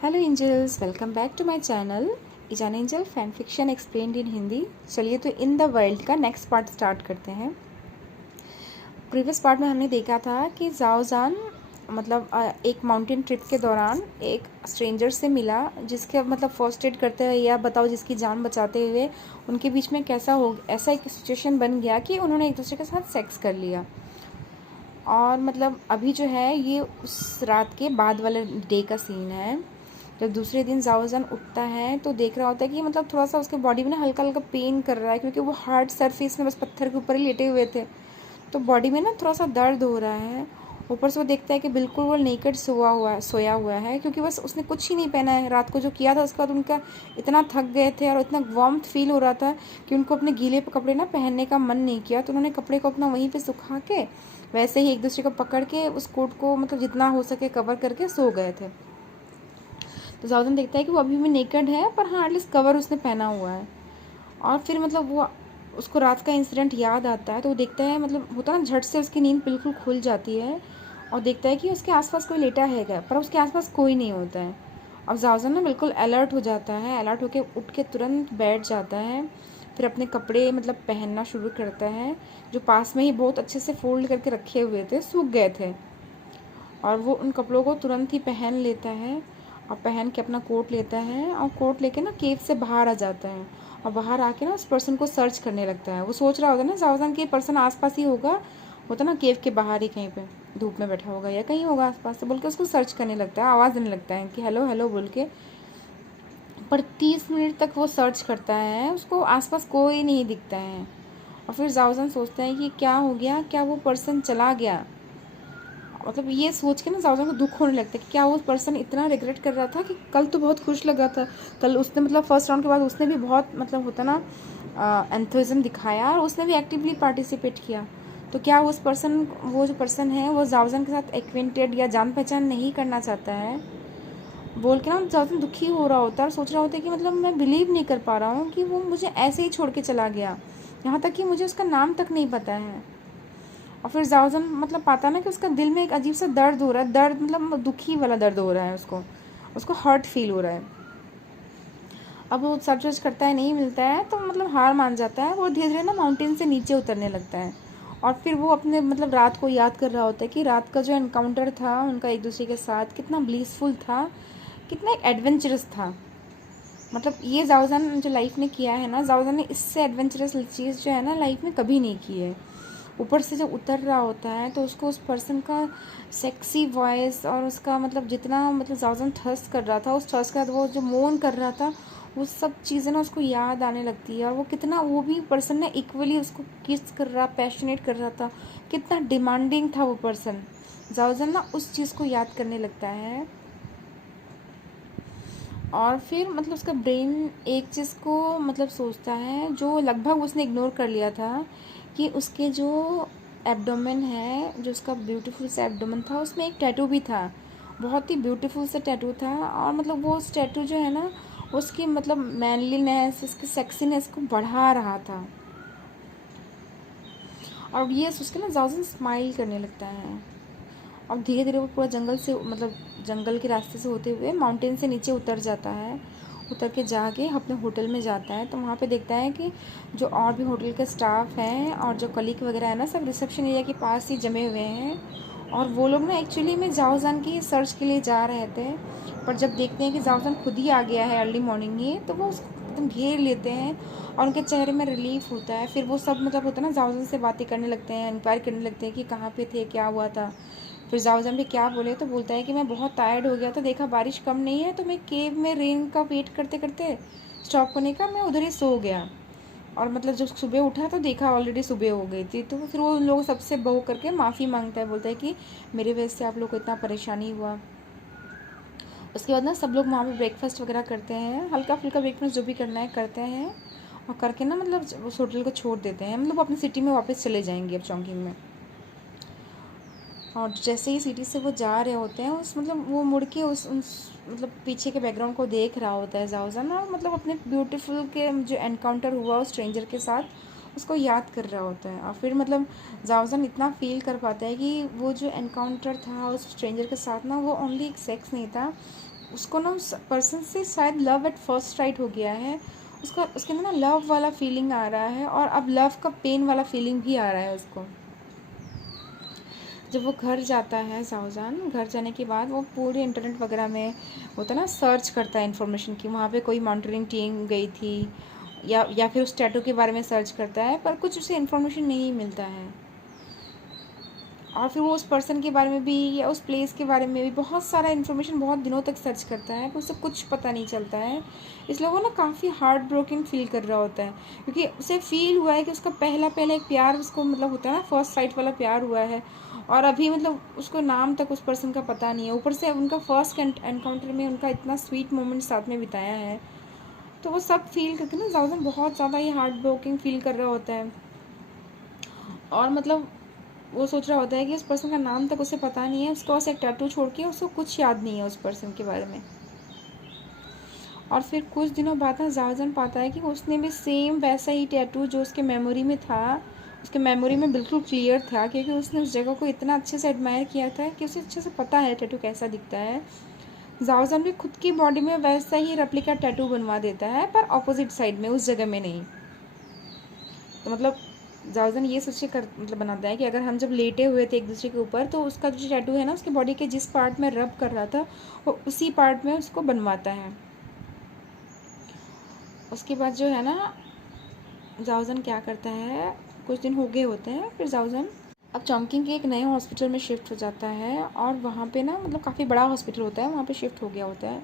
Hello angels, welcome back to my channel इजान angel fan fiction explained in Hindi. चलिए तो in the world का next part start करते हैं। प्रीवियस पार्ट में हमने देखा था कि जाओजान एक माउंटेन ट्रिप के दौरान एक स्ट्रेंजर से मिला, जिसके फर्स्ट एड करते हुए या बताओ जिसकी जान बचाते हुए उनके बीच में ऐसा एक सिचुएशन बन गया कि उन्होंने एक दूसरे के साथ सेक्स कर लिया। और अभी जो है ये उस रात के बाद वाले डे का सीन है। जब दूसरे दिन जाओजान उठता है तो देख रहा होता है कि थोड़ा सा उसके बॉडी में ना हल्का हल्का पेन कर रहा है, क्योंकि वो हार्ड सरफेस में बस पत्थर के ऊपर ही लेटे हुए थे, तो बॉडी में ना थोड़ा सा दर्द हो रहा है। ऊपर से वो देखता है कि बिल्कुल वो नेकेड सोया हुआ है, क्योंकि बस उसने कुछ ही नहीं पहना है। रात को जो किया था उसके बाद उनका इतना थक गए थे और इतना वार्मथ फील हो रहा था कि उनको अपने गीले कपड़े ना पहनने का मन नहीं किया, तो उन्होंने कपड़े को अपना वहीं पे सुखा के वैसे ही एक दूसरे को पकड़ के उस कोट को जितना हो सके कवर करके सो गए थे। तो जाउदन देखता है कि वो अभी भी नेकेड है, पर हाँ एटलीस्ट कवर उसने पहना हुआ है। और फिर वो उसको रात का इंसिडेंट याद आता है, तो वो देखता है होता है ना, झट से उसकी नींद बिल्कुल खुल जाती है और देखता है कि उसके आसपास कोई लेटा है क्या, पर उसके आसपास कोई नहीं होता है। अब जाउदन ना बिल्कुल अलर्ट हो जाता है, अलर्ट होकर उठ के तुरंत बैठ जाता है। फिर अपने कपड़े पहनना शुरू करता है, जो पास में ही बहुत अच्छे से फोल्ड करके रखे हुए थे, सूख गए थे। और वो उन कपड़ों को तुरंत ही पहन लेता है और पहन के अपना कोट लेता है और कोट लेके ना केव से बाहर आ जाता है। और बाहर आके ना उस पर्सन को सर्च करने लगता है। वो सोच रहा होता है ना जावजान कि पर्सन आसपास ही होता ना, केव के बाहर ही कहीं पे धूप में बैठा होगा या कहीं होगा आसपास, तो बोल के उसको सर्च करने लगता है, आवाज़ देने लगता है कि हेलो हेलो बोल के। पर 30 मिनट तक वो सर्च करता है, उसको आसपास कोई नहीं दिखता है। और फिर जावजान सोचता है कि क्या हो गया, क्या वो पर्सन चला गया। ये सोच के ना जावजान को दुख होने लगता है कि क्या वो पर्सन इतना रिग्रेट कर रहा था कि कल तो बहुत खुश लगा था, कल उसने फर्स्ट राउंड के बाद उसने भी बहुत होता ना एंथुजिज्म दिखाया और उसने भी एक्टिवली पार्टिसिपेट किया। तो क्या वो जो पर्सन है वो जावजान के साथ एक्वेंटेड या जान पहचान नहीं करना चाहता है, बोल के ना जावजान दुखी हो रहा होता है और सोच रहा होता है कि मैं बिलीव नहीं कर पा रहा हूँ कि वो मुझे ऐसे ही छोड़ के चला गया, यहाँ तक कि मुझे उसका नाम तक नहीं पता है। और फिर जावजान पाता ना कि उसका दिल में एक अजीब सा दर्द हो रहा है, दर्द दुखी वाला दर्द हो रहा है, उसको उसको हर्ट फील हो रहा है। अब वो सर्च करता है, नहीं मिलता है, तो हार मान जाता है। वो धीरे धीरे ना माउंटेन से नीचे उतरने लगता है और फिर वो अपने रात को याद कर रहा होता है कि रात का जो एनकाउंटर था उनका एक दूसरे के साथ कितना ब्लीसफुल था, कितना एक एडवेंचरस था। ये जावजान जो लाइफ में किया है ना, जावजान ने इससे एडवेंचरस चीज़ जो है ना लाइफ में कभी नहीं की है। ऊपर से जब उतर रहा होता है तो उसको उस पर्सन का सेक्सी वॉइस और उसका जितना जावजान थर्स्ट कर रहा था, उस थर्स्ट का वो जो मोन कर रहा था, वो सब चीज़ें ना उसको याद आने लगती है। और वो कितना, वो भी पर्सन ना इक्वली उसको किस कर रहा, पैशनेट कर रहा था, कितना डिमांडिंग था वो पर्सन। जावजान ना उस चीज़ को याद करने लगता है और फिर उसका ब्रेन एक चीज़ को सोचता है जो लगभग उसने इग्नोर कर लिया था, कि उसके जो एब्डोमेन है, जो उसका ब्यूटीफुल सा एब्डोमेन था, उसमें एक टैटू भी था, बहुत ही ब्यूटीफुल सा टैटू था। और वो उस टैटू जो है ना, उसकी मैनलीनेस, उसकी सेक्सीनेस को बढ़ा रहा था। और ये सोच के ना जावजान स्माइल करने लगता है और धीरे धीरे वो पूरा जंगल से जंगल के रास्ते से होते हुए माउंटेन से नीचे उतर जाता है। उतर के जाके अपने होटल में जाता है, तो वहाँ पे देखता है कि जो और भी होटल के स्टाफ हैं और जो कलीग वगैरह है ना, सब रिसेप्शन एरिया के पास ही जमे हुए हैं। और वो लोग ना एक्चुअली में जाओजान की सर्च के लिए जा रहे थे, पर जब देखते हैं कि जाओजान खुद ही आ गया है अर्ली मॉर्निंग ही, तो वो उसको एकदम घेर लेते हैं और उनके चेहरे में रिलीफ होता है। फिर वो सब होता है ना, जाओजान से बातें करने लगते हैं, इंक्वायर करने लगते हैं कि कहाँ पे थे, क्या हुआ था। फिर जावजान भी क्या बोले, तो बोलता है कि मैं बहुत टायर्ड हो गया था, देखा बारिश कम नहीं है, तो मैं केव में रेन का वेट करते करते स्टॉप होने का मैं उधर ही सो गया। और जब सुबह उठा तो देखा ऑलरेडी सुबह हो गई थी। तो फिर वो उन लोगों सबसे बहू करके माफ़ी मांगता है, बोलता है कि मेरी वजह से आप लोग को इतना परेशानी हुआ। उसके बाद ना सब लोग वहाँ पे ब्रेकफास्ट वगैरह करते हैं, हल्का फुल्का ब्रेकफास्ट जो भी करना है करते हैं और करके ना उस होटल को छोड़ देते हैं। अपनी सिटी में वापस चले जाएंगे अब चौंकिंग में। और जैसे ही सिटी से वो जा रहे होते हैं, उस वो मुड़ के उस पीछे के बैकग्राउंड को देख रहा होता है जावजान, और अपने ब्यूटीफुल के जो एनकाउंटर हुआ उस स्ट्रेंजर के साथ उसको याद कर रहा होता है। और फिर जावजान इतना फील कर पाता है कि वो जो एनकाउंटर था उस स्ट्रेंजर के साथ ना, वो ओनली एक सेक्स नहीं था, उसको ना उस पर्सन से शायद लव एट फर्स्ट साइट हो गया है। उसके अंदर ना लव वाला फीलिंग आ रहा है, और अब लव का पेन वाला फीलिंग भी आ रहा है उसको। जब वो घर जाता है शाहजहान, घर जाने के बाद वो पूरे इंटरनेट वगैरह में होता है ना, सर्च करता है इन्फॉर्मेशन की, वहाँ पे कोई मॉनिटरिंग टीम गई थी, या फिर उस टैटू के बारे में सर्च करता है, पर कुछ उसे इन्फॉर्मेशन नहीं मिलता है। और फिर वो उस पर्सन के बारे में भी या उस प्लेस के बारे में भी बहुत सारा इन्फॉर्मेशन बहुत दिनों तक सर्च करता है, पर उसे कुछ पता नहीं चलता है। इसलिए वो ना काफ़ी हार्ट ब्रोकन फील कर रहा होता है, क्योंकि उसे फील हुआ है कि उसका पहला एक प्यार उसको मतलब होता है ना, फर्स्ट साइट वाला प्यार हुआ है, और अभी मतलब उसको नाम तक उस पर्सन का पता नहीं है। ऊपर से उनका फर्स्ट एनकाउंटर में उनका इतना स्वीट मोमेंट साथ में बिताया है, तो वो सब फील करके ना जाउदन बहुत ज़्यादा ही हार्ट ब्रोकिंग फील कर रहा होता है। और मतलब वो सोच रहा होता है कि उस पर्सन का नाम तक उसे पता नहीं है, उसको बस एक टैटू छोड़ के उसको कुछ याद नहीं है उस पर्सन के बारे में। और फिर कुछ दिनों बाद ना जाउदन पाता है कि उसने भी सेम वैसा ही टैटू जो उसके मेमोरी में था, उसके मेमोरी में बिल्कुल क्लियर था, क्योंकि उसने उस जगह को इतना अच्छे से एडमायर किया था कि उसे अच्छे से पता है टैटू कैसा दिखता है। जाउदन भी खुद की बॉडी में वैसा ही रेप्लिका टैटू बनवा देता है, पर ऑपोजिट साइड में, उस जगह में नहीं। तो मतलब जाउदन ये सोच के मतलब बनाता है कि अगर हम जब लेटे हुए थे एक दूसरे के ऊपर, तो उसका जो टैटू है ना, उसके बॉडी के जिस पार्ट में रब कर रहा था, वो उसी पार्ट में उसको बनवाता है। उसके बाद जो है ना, जाउदन क्या करता है, कुछ दिन हो गए होते हैं, फिर जाउदन अब चॉन्किंग के एक नए हॉस्पिटल में शिफ्ट हो जाता है, और वहाँ पे ना मतलब काफ़ी बड़ा हॉस्पिटल होता है, वहाँ पे शिफ्ट हो गया होता है।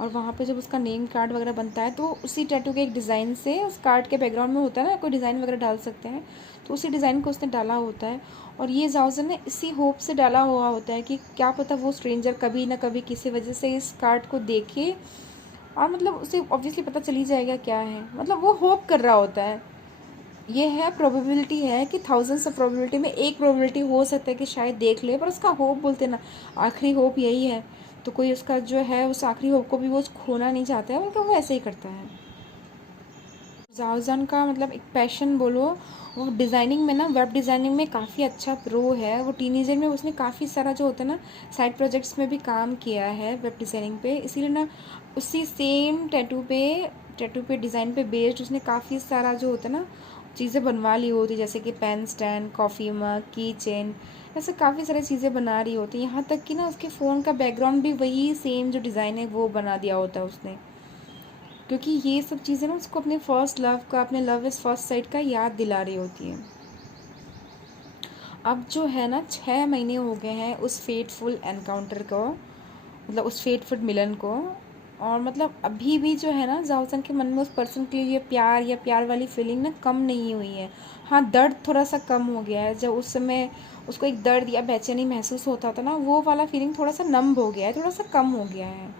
और वहाँ पे जब उसका नेम कार्ड वगैरह बनता है, तो उसी टैटू के एक डिज़ाइन से, उस कार्ड के बैकग्राउंड में होता है ना कोई डिज़ाइन वगैरह डाल सकते हैं, तो उसी डिज़ाइन को उसने डाला होता है। और ये जाउदन ने इसी होप से डाला हुआ होता है कि क्या पता वो स्ट्रेंजर कभी ना कभी किसी वजह से इस कार्ड को देखे, और मतलब उसे ऑब्वियसली पता चली जाएगा क्या है, मतलब वो होप कर रहा होता है। ये है प्रोबेबिलिटी है कि थाउजेंड्स ऑफ प्रोबेबिलिटी में एक प्रोबेबिलिटी हो सकता है कि शायद देख ले, पर उसका होप बोलते ना, आखिरी होप यही है। तो कोई उसका जो है उस आखिरी होप को भी वो खोना नहीं चाहता है, बल्कि वो ऐसे ही करता है। जाउजान का मतलब एक पैशन बोलो, वो डिज़ाइनिंग में ना, वेब डिज़ाइनिंग में काफ़ी अच्छा प्रो है। वो टीनेजर में उसने काफ़ी सारा जो होता है ना साइड प्रोजेक्ट्स में भी काम किया है वेब डिज़ाइनिंग पे, इसीलिए ना उसी सेम टैटू पे डिज़ाइन पे बेस्ड उसने काफ़ी सारा जो होता है ना चीज़ें बनवा ली होती, जैसे कि पेन स्टैंड, कॉफ़ी मग, की चेन, ऐसे काफ़ी सारी चीज़ें बना रही होती। यहाँ तक कि ना उसके फ़ोन का बैकग्राउंड भी वही सेम जो डिज़ाइन है वो बना दिया होता है उसने, क्योंकि ये सब चीज़ें ना उसको अपने फर्स्ट लव का, अपने लव इज़ फर्स्ट साइट का याद दिला रही होती है। अब जो है ना 6 महीने हो गए हैं उस फेटफुल एनकाउंटर को, मतलब उस फेटफुल मिलन को, और मतलब अभी भी जो है ना जाओसन के मन में उस पर्सन के लिए प्यार या प्यार वाली फीलिंग ना कम नहीं हुई है। हाँ, दर्द थोड़ा सा कम हो गया है। जब उस समय उसको एक दर्द या बेचैनी महसूस होता था ना, वो वाला फीलिंग थोड़ा सा नम हो गया है, थोड़ा सा कम हो गया है।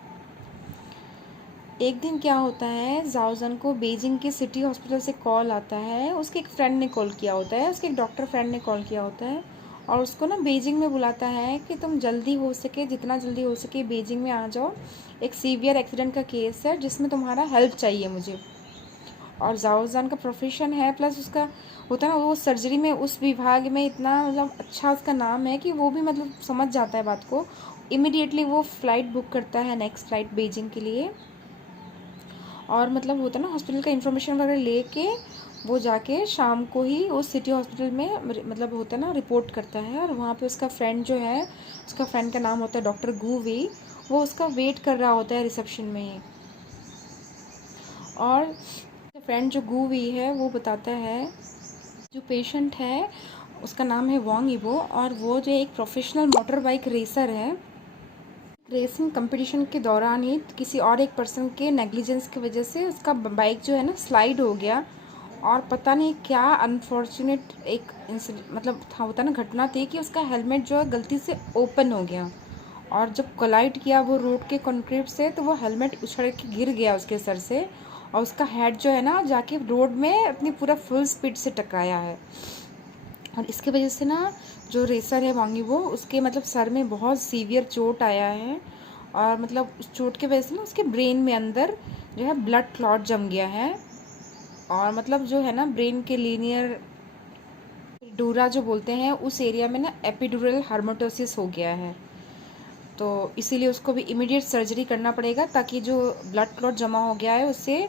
एक दिन क्या होता है, जाओजन को बीजिंग के सिटी हॉस्पिटल से कॉल आता है। उसके एक फ्रेंड ने कॉल किया होता है, उसके एक डॉक्टर फ्रेंड ने कॉल किया होता है, और उसको ना बीजिंग में बुलाता है कि तुम जल्दी हो सके, जितना जल्दी हो सके बीजिंग में आ जाओ। एक सीवियर एक्सीडेंट का केस है जिसमें तुम्हारा हेल्प चाहिए मुझे। और जाओजान का प्रोफेशन है, प्लस उसका होता है ना, वो सर्जरी में उस विभाग में इतना मतलब अच्छा उसका नाम है कि वो भी मतलब समझ जाता है बात को। इमिडिएटली वो फ़्लाइट बुक करता है, नेक्स्ट फ़्लाइट बीजिंग के लिए। और मतलब होता है ना हॉस्पिटल का इन्फॉर्मेशन वगैरह लेके वो जाके शाम को ही उस सिटी हॉस्पिटल में मतलब होता है ना रिपोर्ट करता है। और वहाँ पे उसका फ्रेंड जो है, उसका फ्रेंड का नाम होता है डॉक्टर गुवी, वो उसका वेट कर रहा होता है रिसेप्शन में ही। और फ्रेंड जो गुवी है वो बताता है, जो पेशेंट है उसका नाम है वांग इबो, और वो जो एक प्रोफेशनल मोटर बाइक रेसर है। रेसिंग कंपटीशन के दौरान ही किसी और एक पर्सन के नेग्लिजेंस की वजह से उसका बाइक जो है ना स्लाइड हो गया, और पता नहीं क्या अनफॉर्चुनेट एक इंसिडेंट मतलब था, होता ना घटना थी कि उसका हेलमेट जो है गलती से ओपन हो गया, और जब कोलाइड किया वो रोड के कंक्रीट से, तो वो हेलमेट उछड़ के गिर गया उसके सर से, और उसका हेड जो है ना जाके रोड में अपनी पूरा फुल स्पीड से टकराया है। और इसके वजह से ना जो रेसर है वांगी, वो उसके मतलब सर में बहुत सीवियर चोट आया है, और मतलब उस चोट की वजह से ना उसके ब्रेन में अंदर जो है ब्लड क्लॉट जम गया है, और मतलब जो है ना ब्रेन के लीनियर डूरा जो बोलते हैं उस एरिया में ना एपिडुरल हार्माटोसिस हो गया है। तो इसीलिए उसको भी इमीडिएट सर्जरी करना पड़ेगा, ताकि जो ब्लड क्लॉट जमा हो गया है उससे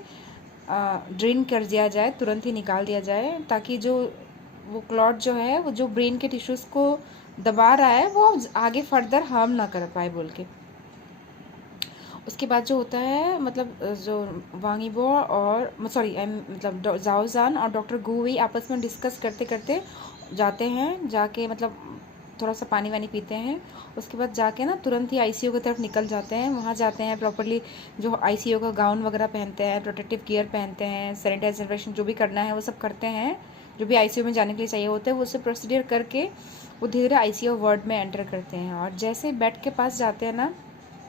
ड्रेन कर दिया जाए, तुरंत ही निकाल दिया जाए, ताकि जो वो क्लॉट जो है वो जो ब्रेन के टिश्यूज़ को दबा रहा है वो आगे फर्दर हार्म ना कर पाए बोल के। उसके बाद जो होता है मतलब जो वांग यीबो और मतलब जाओ जान और डॉक्टर गु वेई आपस में डिस्कस करते करते जाते हैं, जाके मतलब थोड़ा सा पानी वानी पीते हैं। उसके बाद जाके ना तुरंत ही आईसीयू की तरफ निकल जाते हैं। वहाँ जाते हैं, प्रॉपर्ली जो आईसीयू का गाउन वगैरह पहनते हैं, प्रोटेक्टिव गियर पहनते हैं, सैनिटाइजेशन जो भी करना है वो सब करते हैं। जो भी आईसीयू में जाने के लिए चाहिए होते हैं वो सब प्रोसीडियर करके वो धीरे धीरे आईसीयू वार्ड में एंटर करते हैं। और जैसे बेड के पास जाते हैं ना,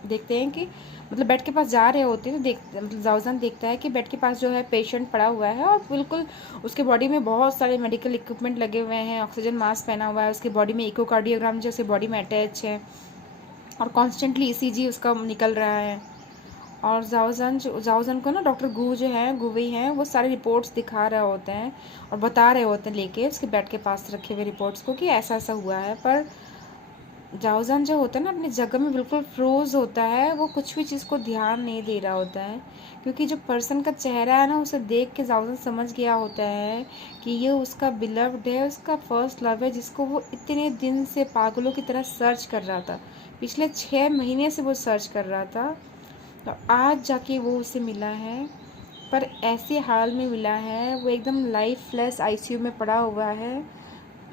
देखते हैं कि मतलब बेड के पास जा रहे होते हैं तो मतलब जाओजान देखता है कि बेड के पास जो है पेशेंट पड़ा हुआ है और बिल्कुल उसके बॉडी में बहुत सारे मेडिकल इक्विपमेंट लगे हुए हैं, ऑक्सीजन मास्क पहना हुआ है, उसकी बॉडी में इकोकार्डियोग्राम जो उसकी बॉडी में अटैच है और कॉन्स्टेंटली ईसीजी उसका निकल रहा है। और जाओजान को ना डॉक्टर गु जो है गुवई हैं वो सारे रिपोर्ट्स दिखा रहे होते हैं और बता रहे होते हैं लेके उसके बेड के पास रखे हुए रिपोर्ट्स को कि ऐसा ऐसा हुआ है। पर जाओजान जो होता है ना अपनी जगह में बिल्कुल फ्रोज होता है, वो कुछ भी चीज़ को ध्यान नहीं दे रहा होता है, क्योंकि जो पर्सन का चेहरा है ना उसे देख के जाओजान समझ गया होता है कि ये उसका बिलव्ड है, उसका फर्स्ट लव है, जिसको वो इतने दिन से पागलों की तरह सर्च कर रहा था। पिछले 6 महीने से वो सर्च कर रहा था, तो आज जाके वो उसे मिला है। पर ऐसे हाल में मिला है, वो एकदम लाइफलेस आईसीयू में पड़ा हुआ है,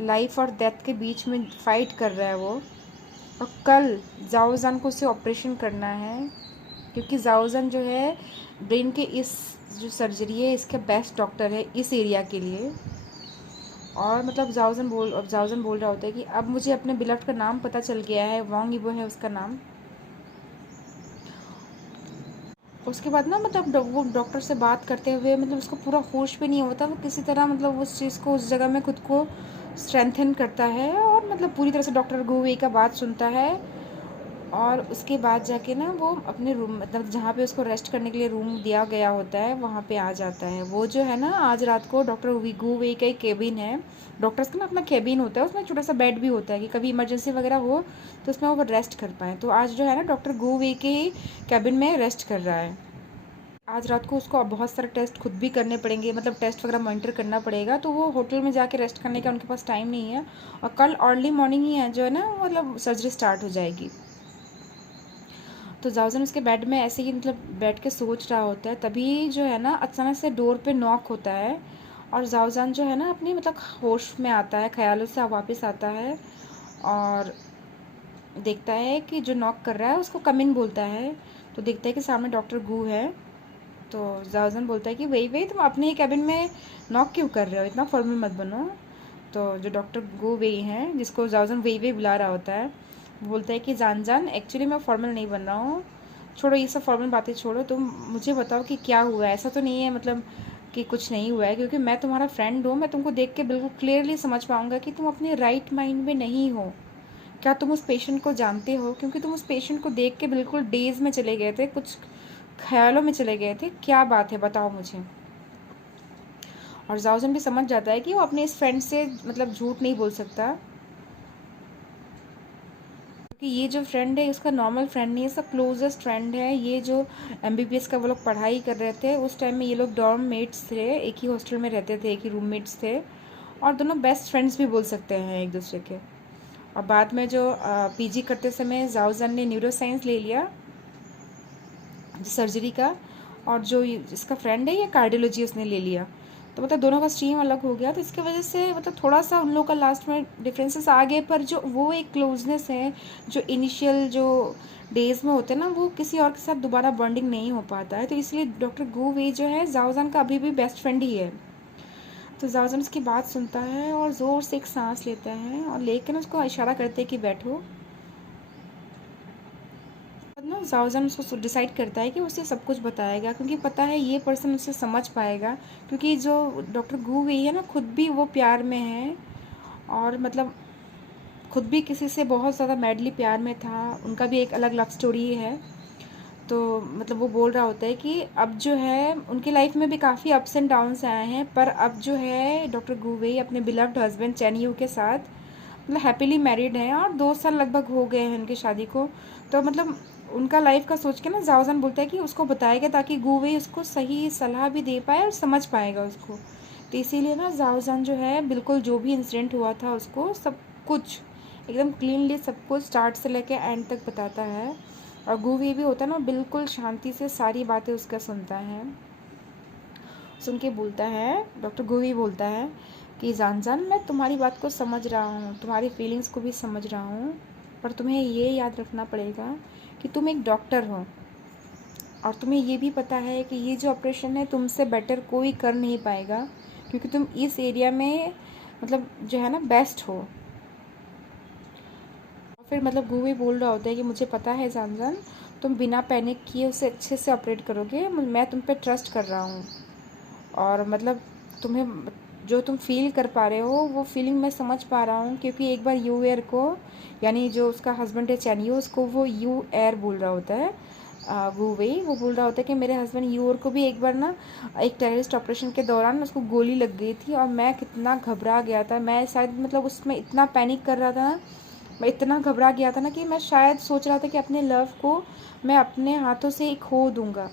लाइफ और डेथ के बीच में फाइट कर रहा है वो। और कल जाओजान को उसे ऑपरेशन करना है, क्योंकि जाओजान जो है ब्रेन के इस जो सर्जरी है इसका बेस्ट डॉक्टर है इस एरिया के लिए। और मतलब जाओजान बोल रहा होता है कि अब मुझे अपने बिलव्ड का नाम पता चल गया है, वांग यीबो है उसका नाम। उसके बाद ना मतलब वो डॉक्टर से बात करते हुए मतलब उसको पूरा होश भी नहीं होता, वो किसी तरह मतलब उस चीज़ को उस जगह में खुद को स्ट्रेंथन करता है और मतलब पूरी तरह से डॉक्टर गु वेई का बात सुनता है। और उसके बाद जाके ना वो अपने रूम मतलब जहाँ पे उसको रेस्ट करने के लिए रूम दिया गया होता है वहाँ पे आ जाता है। वो जो है ना आज रात को डॉक्टर गु वेई का एक केबिन है, डॉक्टर्स का ना अपना केबिन होता है, उसमें छोटा सा बेड भी होता है कि कभी इमरजेंसी वगैरह हो तो उसमें वो रेस्ट कर पाए। तो आज जो है ना डॉक्टर गु वेई के ही केबिन में रेस्ट कर रहा है। आज रात को उसको बहुत सारे टेस्ट खुद भी करने पड़ेंगे, मतलब टेस्ट वगैरह मॉनिटर करना पड़ेगा, तो वो होटल में जाके रेस्ट करने का उनके पास टाइम नहीं है। और कल अर्ली मॉर्निंग ही है जो है ना मतलब सर्जरी स्टार्ट हो जाएगी। तो जाओजान उसके बेड में ऐसे ही मतलब बैठ के सोच रहा होता है, तभी जो है ना अचानक से डोर पे नॉक होता है और जाओजान जो है ना अपनी मतलब होश में आता है, ख्यालों से वापस आता है और देखता है कि जो नॉक कर रहा है उसको कम इन बोलता है। तो देखता है कि सामने डॉक्टर गु है। तो जाओजान बोलता है कि वही वही तुम अपने ही कैबिन में नॉक क्यों कर रहे हो, इतना फॉर्मल मत बनो। तो जो डॉक्टर गु वेई हैं जिसको जाओजान वही वही बुला रहा होता है, बोलता है कि जान जान एक्चुअली मैं फॉर्मल नहीं बन रहा हूँ, छोड़ो ये सब फॉर्मल बातें छोड़ो, तुम मुझे बताओ कि क्या हुआ है। ऐसा तो नहीं है मतलब कि कुछ नहीं हुआ है, क्योंकि मैं तुम्हारा फ्रेंड हूँ, मैं तुमको देख के बिल्कुल क्लियरली समझ पाऊँगा कि तुम अपने राइट माइंड में नहीं हो। क्या तुम उस पेशेंट को जानते हो, क्योंकि तुम उस पेशेंट को देख के बिल्कुल डेज में चले गए थे, कुछ ख्यालों में चले गए थे, क्या बात है बताओ मुझे। और जाओजन भी समझ जाता है कि वो अपने इस फ्रेंड से मतलब झूठ नहीं बोल सकता, क्योंकि ये जो फ्रेंड है उसका नॉर्मल फ्रेंड नहीं है, इसका क्लोजेस्ट फ्रेंड है। ये जो एमबीबीएस का वो लोग पढ़ाई कर रहे थे उस टाइम में, ये लोग डॉर्म मेट्स थे, एक ही हॉस्टल में रहते थे, एक ही रूममेट्स थे और दोनों बेस्ट फ्रेंड्स भी बोल सकते हैं एक दूसरे के। और बाद में जो पीजी करते समय जाओजन ने न्यूरो साइंस ले लिया सर्जरी का, और जो इसका फ्रेंड है ये कार्डियोलॉजी उसने ले लिया। तो मतलब दोनों का स्ट्रीम अलग हो गया, तो इसकी वजह से मतलब थोड़ा सा उन लोगों का लास्ट में डिफरेंसेस आ गए, पर जो वो एक क्लोजनेस है जो इनिशियल जो डेज में होते हैं ना, वो किसी और के साथ दोबारा बॉन्डिंग नहीं हो पाता है। तो इसलिए डॉक्टर गु वेई जो है जाओजान का अभी भी बेस्ट फ्रेंड ही है। तो जाओजान उसकी बात सुनता है और ज़ोर से एक सांस लेता है और लेकिन उसको इशारा करते हैं कि बैठो। ना जाओजान उसको डिसाइड करता है कि उसे सब कुछ बताएगा, क्योंकि पता है ये पर्सन उसे समझ पाएगा, क्योंकि जो डॉक्टर गु वेई है ना खुद भी वो प्यार में है और मतलब खुद भी किसी से बहुत ज़्यादा मैडली प्यार में था, उनका भी एक अलग लव स्टोरी है। तो मतलब वो बोल रहा होता है कि अब जो है उनकी लाइफ में भी काफ़ी अप्स एंड डाउन्स आए हैं, पर अब जो है डॉक्टर गु वेई अपने बिलव्ड हस्बैंड चैन यू के साथ मतलब हैप्पीली मैरिड हैं और 2 साल लगभग हो गए हैं उनकी शादी को। तो मतलब उनका लाइफ का सोच के ना जाओजान बोलता है कि उसको बताएगा ताकि गुवे उसको सही सलाह भी दे पाए और समझ पाएगा उसको। तो इसीलिए ना जाओजान जो है बिल्कुल जो भी इंसिडेंट हुआ था उसको सब कुछ एकदम क्लीनली सब कुछ स्टार्ट से लेके एंड तक बताता है। और गुवे भी होता है ना, बिल्कुल शांति से सारी बातें उसका सुनता है। सुन के बोलता है, डॉक्टर गुवी बोलता है कि जान जान मैं तुम्हारी बात को समझ रहा हूँ, तुम्हारी फीलिंग्स को भी समझ रहा हूँ, पर तुम्हें ये याद रखना पड़ेगा कि तुम एक डॉक्टर हो और तुम्हें ये भी पता है कि ये जो ऑपरेशन है तुमसे बेटर कोई कर नहीं पाएगा, क्योंकि तुम इस एरिया में मतलब जो है ना बेस्ट हो। फिर मतलब गुवी बोल रहा होता है कि मुझे पता है जान जान, तुम बिना पैनिक किए उसे अच्छे से ऑपरेट करोगे, मैं तुम पे ट्रस्ट कर रहा हूँ। और मतलब तुम्हें जो तुम फील कर पा रहे हो वो फीलिंग मैं समझ पा रहा हूँ, क्योंकि एक बार यू एयर को, यानी जो उसका हस्बैंड है चैनियो, उसको वो यू एयर बोल रहा होता है। वो बोल रहा होता है कि मेरे हस्बैंड यूर को भी एक बार ना एक टेररिस्ट ऑपरेशन के दौरान उसको गोली लग गई थी और मैं कितना घबरा गया था। मैं शायद मतलब उसमें इतना पैनिक कर रहा था, मैं इतना घबरा गया था ना कि मैं शायद सोच रहा था कि अपने लव को मैं अपने हाथों से ही खो दूँगा,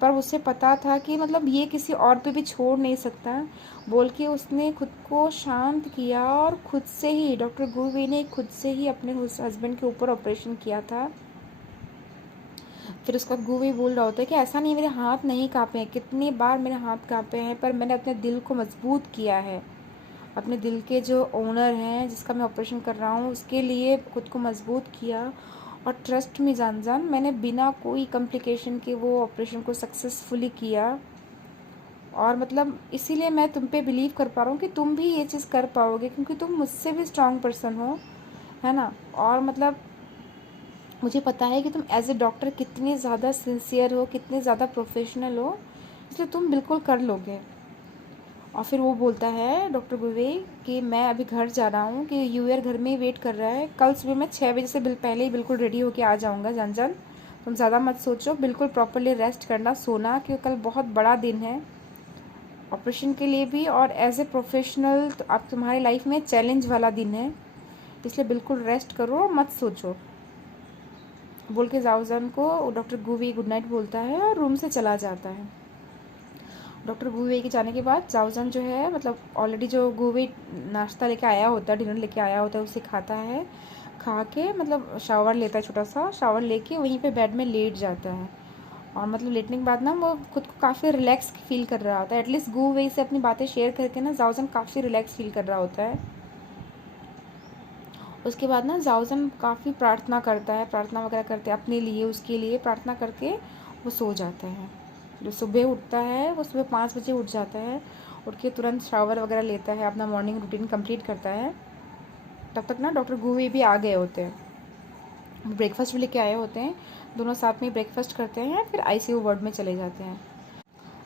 पर उसे पता था कि मतलब ये किसी और पे भी छोड़ नहीं सकता, बोल के उसने खुद को शांत किया और खुद से ही डॉक्टर गुरवे ने खुद से ही अपने उस हस्बैंड के ऊपर ऑपरेशन किया था। फिर उसका गुरवे बोल रहा होता है कि ऐसा नहीं मेरे हाथ नहीं काँपे हैं, कितनी बार मेरे हाथ काँपे हैं, पर मैंने अपने दिल को मजबूत किया है, अपने दिल के जो ओनर हैं जिसका मैं ऑपरेशन कर रहा हूँ उसके लिए खुद को मजबूत किया। और ट्रस्ट में जान जान मैंने बिना कोई कॉम्प्लिकेशन के वो ऑपरेशन को सक्सेसफुली किया। और मतलब इसीलिए मैं तुम पे बिलीव कर पा रहा हूँ कि तुम भी ये चीज़ कर पाओगे, क्योंकि तुम मुझसे भी स्ट्रांग पर्सन हो, है ना। और मतलब मुझे पता है कि तुम एज ए डॉक्टर कितनी ज़्यादा सिंसियर हो, कितने ज़्यादा प्रोफेशनल हो, इसलिए तुम बिल्कुल कर लोगे। और फिर वो बोलता है डॉक्टर गुरवे कि मैं अभी घर जा रहा हूँ, कि यूएर घर में ही वेट कर रहा है, कल सुबह मैं 6 बजे से पहले ही बिल्कुल रेडी होके आ जाऊँगा। जान जान तुम ज़्यादा मत सोचो, बिल्कुल प्रॉपरली रेस्ट करना, सोना, क्योंकि कल बहुत बड़ा दिन है ऑपरेशन के लिए भी, और एज ए प्रोफेशनल तो आप तुम्हारी लाइफ में चैलेंज वाला दिन है, इसलिए बिल्कुल रेस्ट करो, मत सोचो, बोल के जाओजान को डॉक्टर गुवी गुड नाइट बोलता है और रूम से चला जाता है। डॉक्टर गुवे के जाने के बाद जाओजान जो है मतलब ऑलरेडी जो गुवे नाश्ता लेके आया होता है, डिनर लेके आया होता है, उसे खाता है, खा के मतलब शावर लेता है, छोटा सा शावर लेके वहीं पे बेड में लेट जाता है। और मतलब लेटने के बाद ना वो खुद को काफ़ी रिलैक्स फील कर रहा होता है, एटलीस्ट गुवे से अपनी बातें शेयर करके ना जाओजान काफ़ी रिलैक्स फील कर रहा होता है। उसके बाद ना जाओजान काफ़ी प्रार्थना करता है, प्रार्थना वगैरह करते हैं अपने लिए, उसके लिए प्रार्थना करके वो सो जाता है। जो सुबह उठता है वो सुबह 5 बजे उठ जाता है, उठ के तुरंत शावर वगैरह लेता है, अपना मॉर्निंग रूटीन कंप्लीट करता है। तब तक ना डॉक्टर गुवे भी आ गए होते हैं, ब्रेकफास्ट भी लेके आए होते हैं, दोनों साथ में ब्रेकफास्ट करते हैं, फिर आईसीयू वार्ड में चले जाते हैं।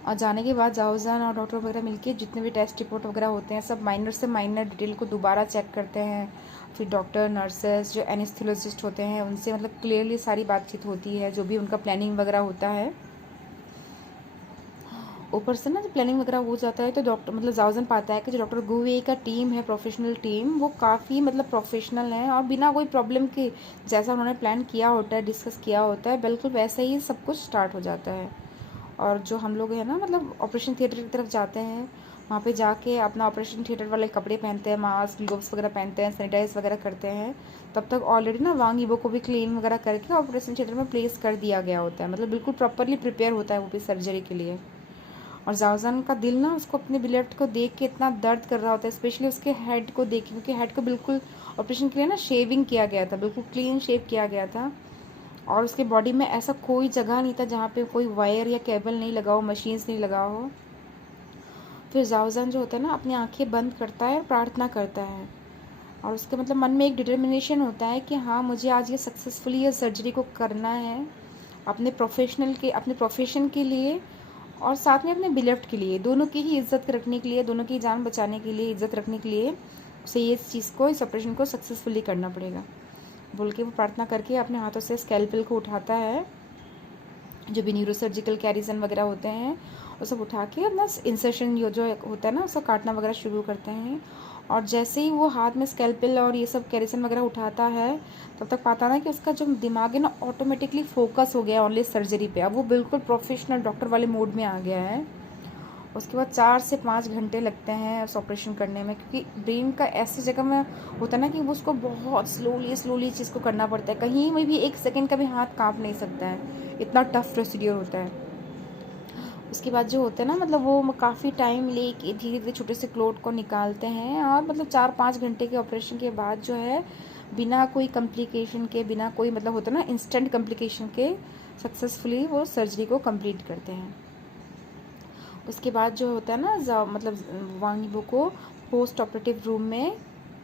और जाने के बाद जाओजान और डॉक्टर वगैरह मिलके जितने भी टेस्ट रिपोर्ट वगैरह होते हैं सब माइनर से माइनर डिटेल को दोबारा चेक करते हैं। फिर डॉक्टर नर्सेस जो एनेस्थेसियोलॉजिस्ट होते हैं उनसे मतलब क्लियरली सारी बातचीत होती है, जो भी उनका प्लानिंग वगैरह होता है। ऊपर से ना जब प्लानिंग वगैरह हो जाता है तो डॉक्टर मतलब जाओजान पाता है कि जो डॉक्टर गुवे का टीम है, प्रोफेशनल टीम, वो काफ़ी मतलब प्रोफेशनल है और बिना कोई प्रॉब्लम के जैसा उन्होंने प्लान किया होता है, डिस्कस किया होता है, बिल्कुल वैसे ही सब कुछ स्टार्ट हो जाता है। और जो हम लोग हैं ना मतलब ऑपरेशन थिएटर की तरफ जाते हैं, वहाँ पे जाके अपना ऑपरेशन थिएटर वाले कपड़े पहनते हैं, मास्क ग्लोव्स वगैरह पहनते हैं, सैनिटाइज वगैरह करते हैं। तब तक ऑलरेडी ना वांग ईबो को भी क्लीन वगैरह करके ऑपरेशन थिएटर में प्लेस कर दिया गया होता है, मतलब बिल्कुल प्रॉपरली प्रिपेयर होता है वो भी सर्जरी के लिए। और जावजान का दिल ना उसको अपने बिलेट को देख के इतना दर्द कर रहा होता है, स्पेशली उसके हेड को देख के, क्योंकि हेड को बिल्कुल ऑपरेशन के लिए ना शेविंग किया गया था, बिल्कुल क्लीन शेव किया गया था। और उसके बॉडी में ऐसा कोई जगह नहीं था जहाँ पे कोई वायर या केबल नहीं लगा हो, मशीन्स नहीं लगा हो। फिर जावजान जो होता है ना अपनी आंखें बंद करता है और प्रार्थना करता है, और उसके मतलब मन में एक डिटर्मिनेशन होता है कि हाँ मुझे आज ये सक्सेसफुली ये सर्जरी को करना है, अपने प्रोफेशन के लिए और साथ में अपने बिलेव्ड के लिए, दोनों की ही इज्जत रखने के लिए, दोनों की जान बचाने के लिए, इज्जत रखने के लिए उसे ये चीज़ को, इस ऑपरेशन को सक्सेसफुली करना पड़ेगा, बोल के वो प्रार्थना करके अपने हाथों से स्कैल्पेल को उठाता है, जो भी न्यूरोसर्जिकल कैरिजन वगैरह होते हैं, वो सब उठा के अपना इंसर्शन जो होता है ना उसको काटना वगैरह शुरू करते हैं। और जैसे ही वो हाथ में स्कैल्पेल और ये सब केराटिन वगैरह उठाता है, तब तक पाता ना कि उसका जो दिमाग है ना ऑटोमेटिकली फोकस हो गया ओनली सर्जरी पे। अब वो बिल्कुल प्रोफेशनल डॉक्टर वाले मोड में आ गया है। उसके बाद 4 से 5 घंटे लगते हैं उस ऑपरेशन करने में, क्योंकि ब्रेन का ऐसी जगह में होता है ना कि वो उसको बहुत स्लोली चीज़ को करना पड़ता है। कहीं में भी 1 सेकंड का भी हाथ काँप नहीं सकता है, इतना टफ प्रोसीड्योर होता है। उसके बाद जो होता है ना मतलब वो काफ़ी टाइम लेके धीरे धीरे छोटे से क्लोट को निकालते हैं, और मतलब 4-5 घंटे के ऑपरेशन के बाद जो है बिना कोई कॉम्प्लिकेशन के, बिना कोई मतलब होता है ना इंस्टेंट कॉम्प्लिकेशन के, सक्सेसफुली वो सर्जरी को कंप्लीट करते हैं। उसके बाद जो होता है ना मतलब वांग यीबो को पोस्ट ऑपरेटिव रूम में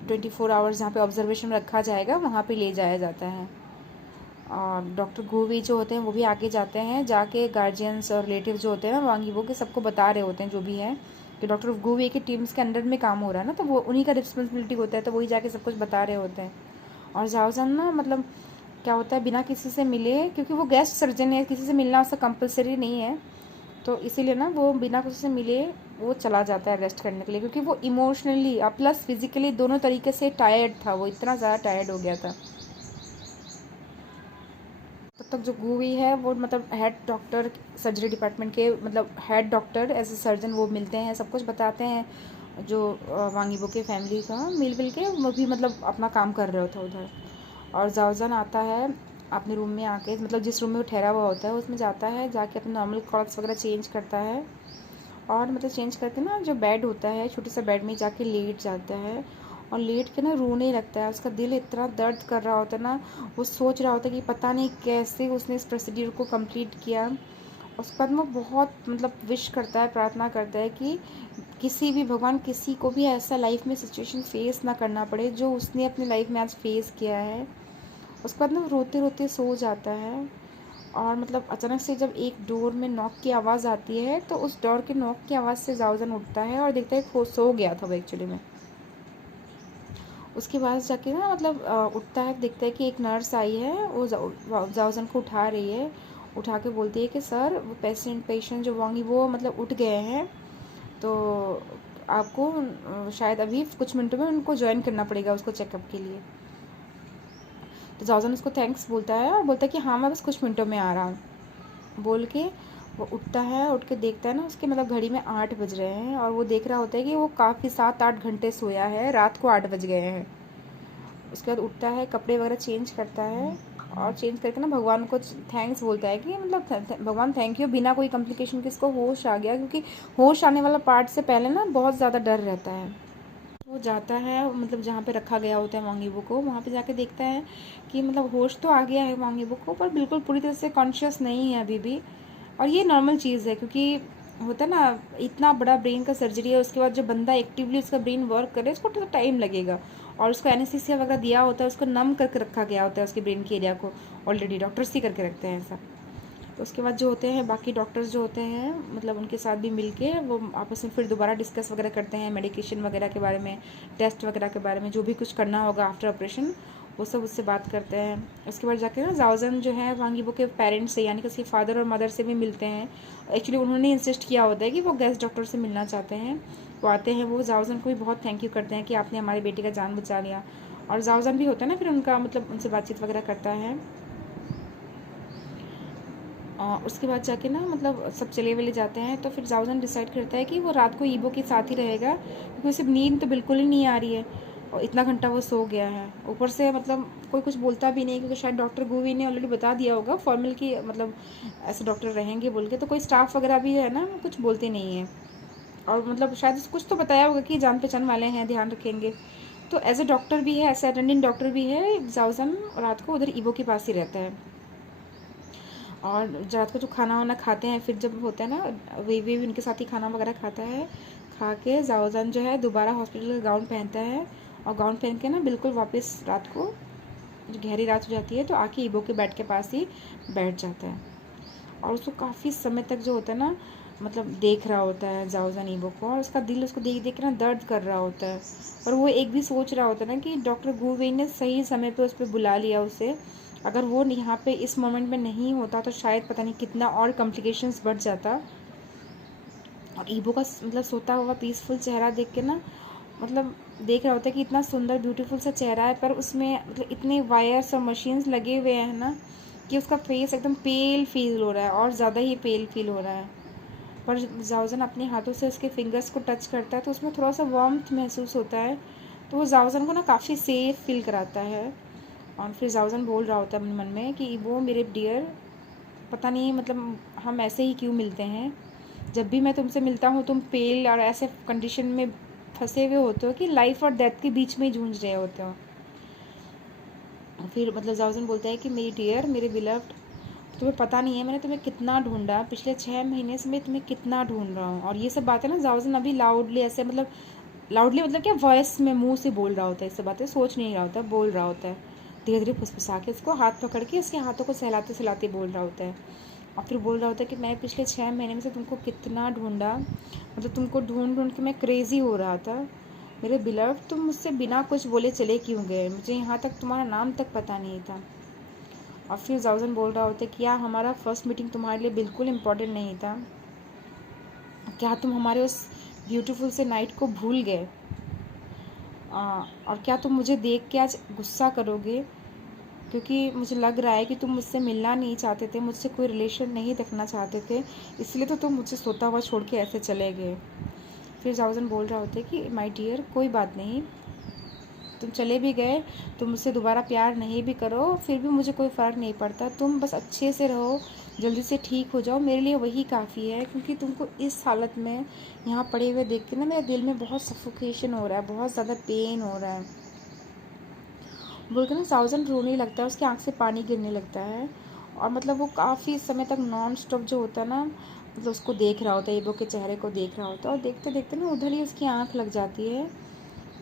24 आवर्स जहाँ पे ऑब्जर्वेशन में रखा जाएगा वहाँ पे ले जाया जाता है। और डॉक्टर गुवी जो होते हैं वो भी आगे जाते हैं, जाके गार्जियंस और रिलेटिव जो होते हैं ना वांग यीबो के, सबको बता रहे होते हैं जो भी है कि डॉक्टर गुवी की टीम्स के अंडर में काम हो रहा है ना, तो वो उन्हीं का रिस्पॉन्सिबिलिटी होता है, तो वही जाके सब कुछ बता रहे होते हैं। और जाओजन ना मतलब क्या होता है बिना किसी से मिले, क्योंकि वो गेस्ट सर्जन है, किसी से मिलना उसका कंपलसरी नहीं है, तो इसीलिए ना वो बिना किसी से मिले वो चला जाता है रेस्ट करने के लिए, क्योंकि वो इमोशनली और प्लस फिजिकली दोनों तरीके से टायर्ड था, वो इतना ज़्यादा टायर्ड हो गया था। तब तक जो गुवी है वो मतलब हेड डॉक्टर सर्जरी डिपार्टमेंट के, मतलब head doctor as a surgeon वो मिलते हैं, सब कुछ बताते हैं जो वांग यीबो के फैमिली का मिल के वो भी मतलब अपना काम कर रहे होता उधर। और जाओजन आता है अपने रूम में आके, मतलब जिस रूम में वो ठहरा हुआ होता है उसमें जाता है, जाके अपने नॉर्मल क्लॉथ्स वगैरह चेंज करता है, और मतलब चेंज करके ना जो बेड होता है छोटे सा बेड में जाके लेट जाता है, और लेट के ना रोने लगता है। उसका दिल इतना दर्द कर रहा होता है ना, वो सोच रहा होता है कि पता नहीं कैसे उसने इस प्रोसीड्यूर को कंप्लीट किया। उसके बाद वो बहुत मतलब विश करता है, प्रार्थना करता है कि किसी भी भगवान किसी को भी ऐसा लाइफ में सिचुएशन फेस ना करना पड़े जो उसने अपनी लाइफ में आज फेस किया है। उसके बाद ना रोते रोते सो जाता है, और मतलब अचानक से जब एक डोर में नॉक की आवाज़ आती है, तो उस डोर के नॉक की आवाज़ से जाओजन उठता है और देखता है कि वो सो गया था वो एक्चुअली में। उसके बाद जाके ना मतलब उठता है, देखता है कि एक नर्स आई है, वो जाओजन को उठा रही है, उठा के बोलती है कि सर वो पेशेंट जो वांगी वो मतलब उठ गए हैं, तो आपको शायद अभी कुछ मिनटों में उनको ज्वाइन करना पड़ेगा उसको चेकअप के लिए। तो जाओजन उसको थैंक्स बोलता है और बोलता है कि हाँ मैं बस कुछ मिनटों में आ रहा हूँ बोल के वो उठता है। उठ के देखता है ना उसके मतलब घड़ी में 8 बज रहे हैं, और वो देख रहा होता है कि वो काफ़ी 7-8 घंटे सोया है, रात को 8 बज गए हैं। उसके बाद उठता है, कपड़े वगैरह चेंज करता है, और चेंज करके ना भगवान को थैंक्स बोलता है कि मतलब भगवान थैंक यू, बिना कोई कॉम्प्लिकेशन के इसको होश आ गया, क्योंकि होश आने वाला पार्ट से पहले ना बहुत ज़्यादा डर रहता है। वो जाता है मतलब जहाँ पे रखा गया होता है वांग यीबो को, वहाँ पे जाके देखता है कि मतलब होश तो आ गया है वांग यीबो को, पर बिल्कुल पूरी तरह से कॉन्शियस नहीं है अभी भी। और ये नॉर्मल चीज़ है, क्योंकि होता है ना इतना बड़ा ब्रेन का सर्जरी है, उसके बाद जो बंदा एक्टिवली उसका ब्रेन वर्क करे उसको थोड़ा टाइम लगेगा, और उसको एनेस्थीसिया वगैरह दिया होता है, उसको नम करके रखा गया होता है उसके ब्रेन के एरिया को, ऑलरेडी डॉक्टर्स ही करके रखते हैं ऐसा। तो उसके बाद जो होते हैं बाकी डॉक्टर्स जो होते हैं मतलब उनके साथ भी मिलके वो आपस में फिर दोबारा डिस्कस वगैरह करते हैं मेडिकेशन वगैरह के बारे में, टेस्ट वगैरह के बारे में, जो भी कुछ करना होगा आफ्टर ऑपरेशन वो सब उससे बात करते हैं। उसके बाद जाके ना जाओजन जो है वांग यीबो के पेरेंट्स से यानी कि उसके फादर और मदर से भी मिलते हैं। एक्चुअली उन्होंने इंसिस्ट किया होता है कि वो गेस्ट डॉक्टर से मिलना चाहते हैं। वो आते हैं, वो जाओजन को भी बहुत थैंक यू करते हैं कि आपने हमारे बेटे का जान बचा लिया, और जाओजन भी होता है ना फिर उनका मतलब उनसे बातचीत वगैरह करता है। उसके बाद जाके ना मतलब सब चले वले जाते हैं, तो फिर जाओजन डिसाइड करता है कि वो रात को ईबो के साथ ही रहेगा, क्योंकि उसे नींद तो बिल्कुल ही नहीं आ रही है, और इतना घंटा वो सो गया है। ऊपर से मतलब कोई कुछ बोलता भी नहीं, क्योंकि शायद डॉक्टर गुवी ने ऑलरेडी बता दिया होगा फॉर्मल की मतलब ऐसे डॉक्टर रहेंगे बोल के, तो कोई स्टाफ वगैरह भी है ना कुछ बोलते नहीं है, और मतलब शायद कुछ तो बताया होगा कि जान पहचान वाले हैं, ध्यान रखेंगे। तो एज ए डॉक्टर भी है, एज अटेंडेंट डॉक्टर भी है, जाओजन रात को उधर ईबो के पास ही रहता है। और रात को जो खाना वाना खाते हैं फिर जब होता है ना वे भी उनके साथ ही खाना वगैरह खाता है। खा के जाओजन जो है दोबारा हॉस्पिटल का गाउन पहनता है, और गाउन पहन के ना बिल्कुल वापस रात को जो गहरी रात हो जाती है तो आके ईबो के बेड के पास ही बैठ जाता है। और उसको काफ़ी समय तक जो होता है ना मतलब देख रहा होता है जाओजन ईबो को, और उसका दिल उसको देख देख के ना दर्द कर रहा होता है। और वो एक भी सोच रहा होता है ना कि डॉक्टर गु वेई ने सही समय पे उस पर बुला लिया उसे, अगर वो यहाँ पे इस मोमेंट में नहीं होता तो शायद पता नहीं कितना और कॉम्प्लिकेशंस बढ़ जाता। और ईबो का मतलब सोता हुआ पीसफुल चेहरा देख के ना मतलब देख रहा होता है कि इतना सुंदर ब्यूटीफुल सा चेहरा है, पर उसमें मतलब इतने वायर्स और मशीन्स लगे हुए हैं ना कि उसका फेस एकदम पेल फील हो रहा है, और ज़्यादा ही पेल फील हो रहा है। पर जाओजन अपने हाथों से उसके फिंगर्स को टच करता है तो उसमें थोड़ा सा वार्मथ महसूस होता है, तो वो जाओजन को ना काफ़ी सेफ फील कराता है। और फिर जाओजन बोल रहा होता है अपने मन में कि वो मेरे डियर, पता नहीं मतलब हम ऐसे ही क्यों मिलते हैं, जब भी मैं तुमसे मिलता हूँ तुम पेल और ऐसे कंडीशन में फंसे हुए होते हो कि लाइफ और डेथ के बीच में ही जूझ रहे होते हो। फिर मतलब जाओजन बोलता है कि मेरी डियर, मेरे बिलव्ड, तुम्हें पता नहीं है मैंने तुम्हें कितना ढूंढा, पिछले 6 महीने से मैं तुम्हें कितना ढूंढ रहा हूँ। और ये सब बातें ना जाओजन अभी लाउडली ऐसे मतलब लाउडली मतलब क्या वॉइस में मुंह से बोल रहा होता है, ये सब बातें सोच नहीं रहा होता, बोल रहा होता है धीरे धीरे फुसफुसा के, उसको हाथ पकड़ के उसके हाथों को सहलाते सहलाते बोल रहा होता है। और फिर बोल रहा होता है कि मैं पिछले 6 महीने में से तुमको कितना ढूंढा, मतलब तुमको ढूंढ ढूंढ के मैं क्रेज़ी हो रहा था। मेरे बिलव, तुम मुझसे बिना कुछ बोले चले क्यों गए, मुझे यहाँ तक तुम्हारा नाम तक पता नहीं था। और फिर जाउजन बोल रहा होता है क्या हमारा फर्स्ट मीटिंग तुम्हारे लिए बिल्कुल इम्पोर्टेंट नहीं था, क्या तुम हमारे उस ब्यूटीफुल से नाइट को भूल गए, और क्या तुम मुझे देख के आज गुस्सा करोगे, क्योंकि मुझे लग रहा है कि तुम मुझसे मिलना नहीं चाहते थे, मुझसे कोई रिलेशन नहीं रखना चाहते थे, इसलिए तो तुम मुझे सोता हुआ छोड़ के ऐसे चले गए। फिर जाउजन बोल रहा होता है कि माय डियर कोई बात नहीं, तुम चले भी गए, तुम मुझसे दोबारा प्यार नहीं भी करो फिर भी मुझे कोई फ़र्क नहीं पड़ता, तुम बस अच्छे से रहो, जल्दी से ठीक हो जाओ, मेरे लिए वही काफ़ी है। क्योंकि तुमको इस हालत में यहाँ पड़े हुए देख के ना मेरे दिल में बहुत सफोकेशन हो रहा है, बहुत ज़्यादा पेन हो रहा है। बोल के ना जाउजन रोने लगता है, उसकी आँख से पानी गिरने लगता है। और मतलब वो काफ़ी समय तक नॉन स्टॉप जो होता है ना, मतलब उसको देख रहा होता है, ईबो के चेहरे को देख रहा होता है, और देखते देखते ना उधर ही उसकी आँख लग जाती है।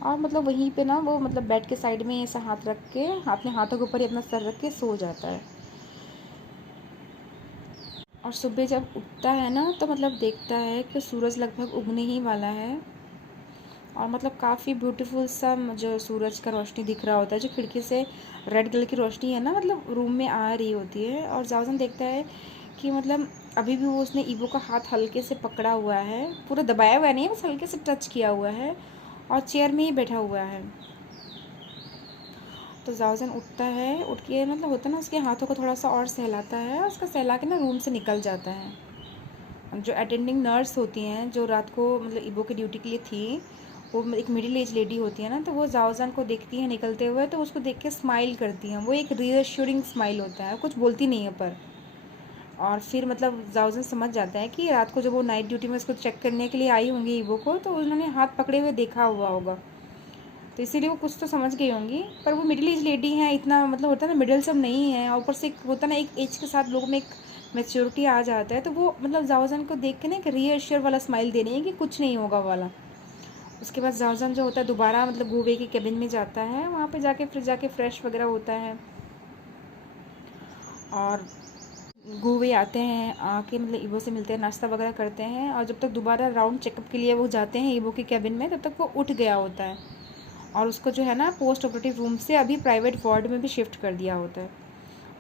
और मतलब वहीं पे ना वो मतलब बेड के साइड में ऐसा हाथ रख के, अपने हाथों के ऊपर ही अपना सर रख के सो जाता है। और सुबह जब उठता है ना तो मतलब देखता है कि सूरज लगभग उगने ही वाला है, और मतलब काफ़ी ब्यूटीफुल सा जो सूरज का रोशनी दिख रहा होता है, जो खिड़की से रेड कलर की रोशनी है ना मतलब रूम में आ रही होती है। और जाउजन देखता है कि मतलब अभी भी वो उसने ईबो का हाथ हल्के से पकड़ा हुआ है, पूरा दबाया हुआ नहीं है, बस हल्के से टच किया हुआ है, और चेयर में ही बैठा हुआ है। तो जाउजन उठता है, उठ के मतलब होता है ना उसके हाथों को थोड़ा सा और सहलाता है, और उसका सहला के ना रूम से निकल जाता है। जो अटेंडिंग नर्स होती हैं जो रात को मतलब ईबो की ड्यूटी के लिए थी, वो एक मिडिल एज लेडी होती है ना, तो वो जाओजान को देखती हैं निकलते हुए, तो उसको देख के स्माइल करती हैं, वो एक रीअश्योरिंग स्माइल होता है, कुछ बोलती नहीं है पर। और फिर मतलब जाओजान समझ जाता है कि रात को जब वो नाइट ड्यूटी में उसको चेक करने के लिए आई होंगी ईबो को, तो उन्होंने हाथ पकड़े हुए देखा हुआ होगा, तो इसीलिए वो कुछ तो समझ गई होंगी। पर वो मिडिल एज लेडी हैं, इतना मतलब होता है ना मिडिल सब नहीं है, और ऊपर से होता ना एक एज के साथ लोगों में एक मैच्योरिटी आ जाता है, तो वो मतलब जावजान को देख के ना एक रीअश्योर वाला स्माइल दे रही है कि कुछ नहीं होगा वाला। उसके बाद जावजान जो होता है दोबारा मतलब गूवे के केबिन में जाता है, वहाँ पे जाके फिर जाके फ्रेश वगैरह होता है, और गूवे आते हैं, आके मतलब ईबो से मिलते हैं, नाश्ता वगैरह करते हैं, और जब तक दोबारा राउंड चेकअप के लिए वो जाते हैं ईबो के केबिन में, तब तक वो उठ गया होता है, और उसको जो है ना पोस्ट ऑपरेटिव रूम से अभी प्राइवेट वार्ड में भी शिफ्ट कर दिया होता है,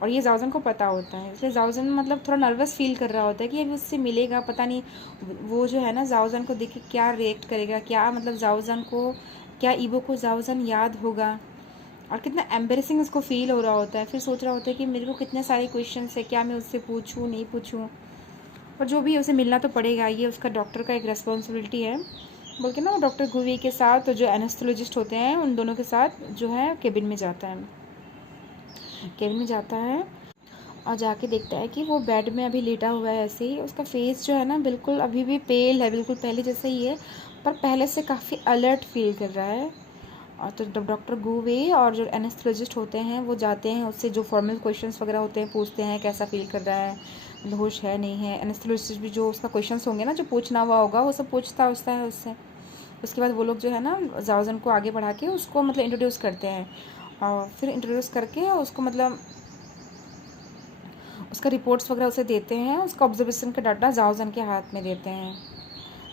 और ये जाउजन को पता होता है। इसलिए जाउजन मतलब थोड़ा नर्वस फील कर रहा होता है कि अभी उससे मिलेगा, पता नहीं वो जो है ना जाउजन को देख के क्या रिएक्ट करेगा, क्या मतलब जाउजन को, क्या ईबो को जाउजन याद होगा, और कितना एम्बेरसिंग उसको फील हो रहा होता है। फिर सोच रहा होता है कि मेरे को कितने सारे क्वेश्चन है, क्या मैं उससे पूछूँ नहीं पूछूँ, पर जो भी है उसे मिलना तो पड़ेगा, ये उसका डॉक्टर का एक रेस्पॉन्सिबिलिटी है। बोल के ना वो डॉक्टर गुवी के साथ जो एनेस्थोलॉजिस्ट होते हैं उन दोनों के साथ जो है केबिन में जाता है, केबिन में जाता है, और जाके देखता है कि वो बेड में अभी लेटा हुआ है, ऐसे ही उसका फेस जो है ना बिल्कुल अभी भी पेल है, बिल्कुल पहले जैसे ही है, पर पहले से काफ़ी अलर्ट फील कर रहा है। और तो जब डॉक्टर गुवे और जो एनेस्थोलॉजिस्ट होते हैं वो जाते हैं उससे जो फॉर्मल क्वेश्चंस वगैरह होते हैं, पूछते हैं कैसा फील कर रहा है, मतलब होश है नहीं है। एनेस्थोलॉजिस्ट भी जो उसका क्वेश्चंस होंगे ना जो पूछना हुआ होगा वो सब पूछता है उससे। उसके बाद वो लोग जो है ना जाउजन को आगे बढ़ा के उसको मतलब इंट्रोड्यूस करते हैं, और फिर इंट्रोड्यूस करके उसको मतलब उसका रिपोर्ट्स वगैरह उसे देते हैं, उसका ऑब्जर्वेशन का डाटा जाउजन के हाथ में देते हैं।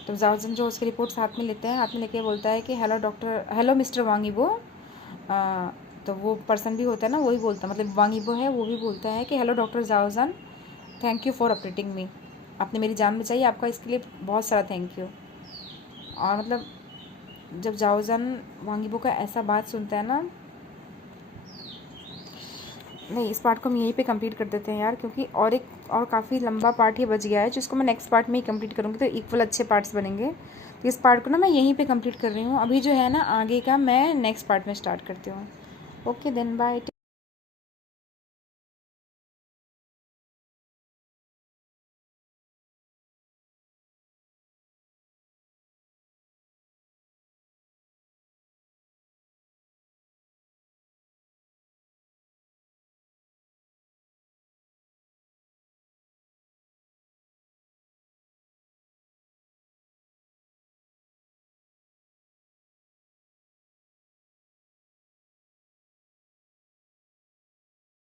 तो जाउजन जो उसके रिपोर्ट्स हाथ में लेते हैं, हाथ में लेके बोलता है कि hello doctor, hello mister Wang Yibo. तो वो पर्सन भी होता है ना वही बोलता, मतलब वांग ईबो है वो भी बोलता है कि हेलो डॉक्टर जाउजन, thank you for operating me. आपने मेरी जान बचाई, आपका इसके लिए बहुत सारा थैंक यू। और मतलब जब जाओजान वांगीबो का ऐसा बात सुनता है ना, नहीं इस पार्ट को हम यहीं पे कंप्लीट कर देते हैं यार, क्योंकि और काफ़ी लंबा पार्ट ही बच गया है जिसको मैं नेक्स्ट पार्ट में ही कंप्लीट करूँगी, तो इक्वल अच्छे पार्ट्स बनेंगे। तो इस पार्ट को ना मैं यहीं पे कंप्लीट कर रही हूँ। अभी जो है ना आगे का मैं नेक्स्ट पार्ट में स्टार्ट करती हूँ। Okay then bye.